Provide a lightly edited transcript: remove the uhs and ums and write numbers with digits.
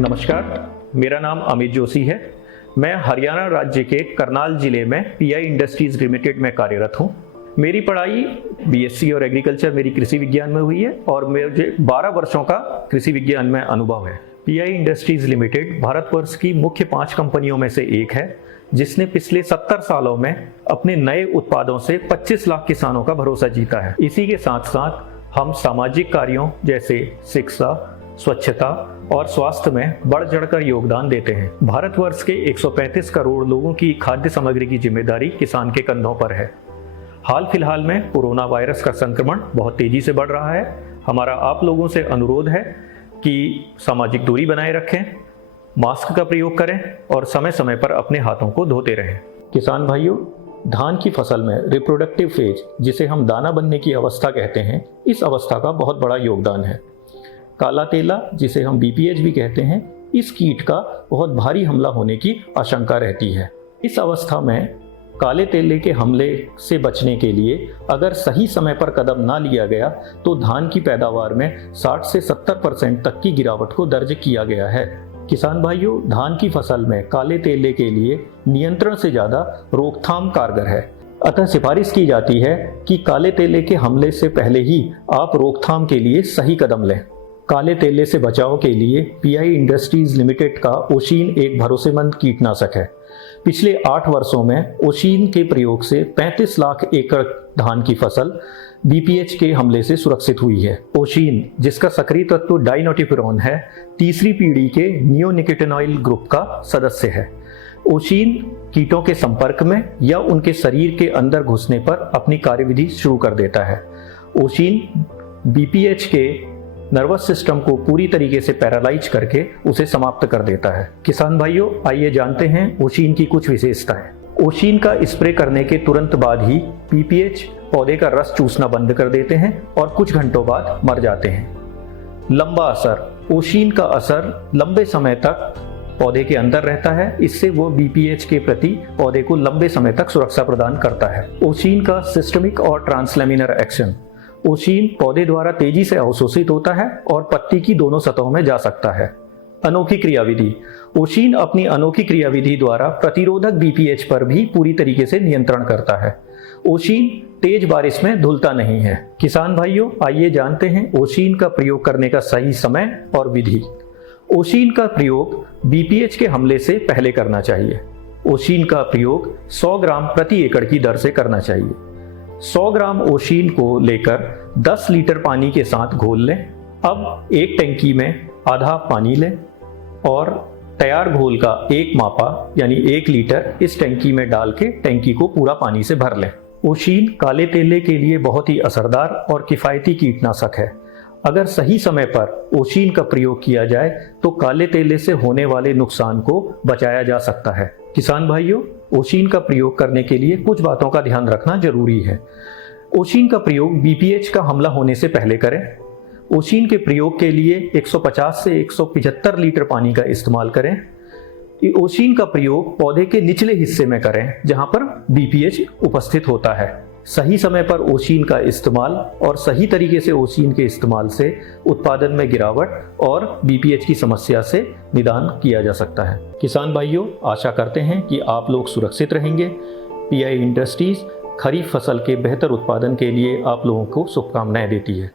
नमस्कार, मेरा नाम अमित जोशी है। मैं हरियाणा राज्य के करनाल जिले में पीआई इंडस्ट्रीज लिमिटेड में कार्यरत हूँ। मेरी पढ़ाई बीएससी और एग्रीकल्चर मेरी कृषि विज्ञान में हुई है और मुझे 12 वर्षों का कृषि विज्ञान में अनुभव है। पीआई इंडस्ट्रीज लिमिटेड भारतवर्ष की मुख्य 5 कंपनियों में से एक है, जिसने पिछले 70 सालों में अपने नए उत्पादों से 25 लाख किसानों का भरोसा जीता है। इसी के साथ साथ हम सामाजिक कार्यों जैसे शिक्षा, स्वच्छता और स्वास्थ्य में बढ़ चढ़कर योगदान देते हैं। भारतवर्ष के 135 करोड़ लोगों की खाद्य सामग्री की जिम्मेदारी किसान के कंधों पर है। हाल फिलहाल में कोरोना वायरस का संक्रमण बहुत तेजी से बढ़ रहा है। हमारा आप लोगों से अनुरोध है कि सामाजिक दूरी बनाए रखें, मास्क का प्रयोग करें और समय समय पर अपने हाथों को धोते रहें। किसान भाइयों, धान की फसल में रिप्रोडक्टिव फेज, जिसे हम दाना बनने की अवस्था कहते हैं, इस अवस्था का बहुत बड़ा योगदान है। काला तेला, जिसे हम बीपीएच भी कहते हैं, इस कीट का बहुत भारी हमला होने की आशंका रहती है। इस अवस्था में काले तेले के हमले से बचने के लिए अगर सही समय पर कदम ना लिया गया तो धान की पैदावार में 60 से 70% तक की गिरावट को दर्ज किया गया है। किसान भाइयों, धान की फसल में काले तेले के लिए नियंत्रण से ज़्यादा रोकथाम कारगर है। अतः सिफारिश की जाती है कि काले तेले के हमले से पहले ही आप रोकथाम के लिए सही कदम लें। काले तेले से बचाव के लिए पीआई इंडस्ट्रीज लिमिटेड का ओशीन एक भरोसेमंद कीटनाशक है। पिछले 8 वर्षों में ओशीन के प्रयोग से 35 लाख एकड़ धान की फसल बीपीएच के हमले से सुरक्षित हुई है। ओशीन, जिसका सक्रिय तत्व डाइनोटिफिरॉन है, तीसरी पीढ़ी के नियोनिकोटिनॉइल ग्रुप का सदस्य है। ओशीन कीटों के संपर्क में या उनके शरीर के अंदर घुसने पर अपनी कार्यविधि शुरू कर देता है। ओशीन बीपीएच के नर्वस सिस्टम को पूरी तरीके से पैरालाइज करके उसे समाप्त कर देता है। किसान भाइयों, आइए जानते हैं ओशीन की कुछ विशेषताएं। ओशीन का स्प्रे करने के तुरंत बाद ही बीपीएच पौधे का रस चूसना बंद कर देते हैं और कुछ घंटों बाद मर जाते हैं। लंबा असर, ओशीन का असर लंबे समय तक पौधे के अंदर रहता है। इससे वो बीपीएच के प्रति पौधे को लंबे समय तक सुरक्षा प्रदान करता है। ओशीन का सिस्टमिक और ट्रांसलेमिनर एक्शन, ओशीन पौधे द्वारा तेजी से अवशोषित होता है और पत्ती की दोनों सतहों में जा सकता है। अनोखी क्रियाविधि, ओशीन अपनी अनोखी क्रियाविधि द्वारा प्रतिरोधक बीपीएच पर भी पूरी तरीके से नियंत्रण करता है। ओशीन तेज बारिश में धुलता नहीं है। किसान भाइयों, आइए जानते हैं ओशीन का प्रयोग करने का सही समय और विधि। ओशीन का प्रयोग बीपीएच के हमले से पहले करना चाहिए। ओशीन का प्रयोग 100 ग्राम प्रति एकड़ की दर से करना चाहिए। 100 ग्राम ओशीन को लेकर 10 लीटर पानी के साथ घोल लें। अब एक टंकी में आधा पानी लें और तैयार घोल का एक मापा यानी 1 लीटर इस टंकी में डाल के टंकी को पूरा पानी से भर लें। ओशीन काले तेले के लिए बहुत ही असरदार और किफ़ायती कीटनाशक है। अगर सही समय पर ओशीन का प्रयोग किया जाए तो काले तेले से होने वाले नुकसान को बचाया जा सकता है। किसान भाइयों, ओशीन का प्रयोग करने के लिए कुछ बातों का ध्यान रखना जरूरी है। ओशीन का प्रयोग बीपीएच का हमला होने से पहले करें। ओशीन के प्रयोग के लिए 150 से 175 लीटर पानी का इस्तेमाल करें। ओशीन का प्रयोग पौधे के निचले हिस्से में करें जहां पर बीपीएच उपस्थित होता है। सही समय पर ओशीन का इस्तेमाल और सही तरीके से ओशीन के इस्तेमाल से उत्पादन में गिरावट और बीपीएच की समस्या से निदान किया जा सकता है। किसान भाइयों, आशा करते हैं कि आप लोग सुरक्षित रहेंगे। पीआई इंडस्ट्रीज खरीफ फसल के बेहतर उत्पादन के लिए आप लोगों को शुभकामनाएं देती है।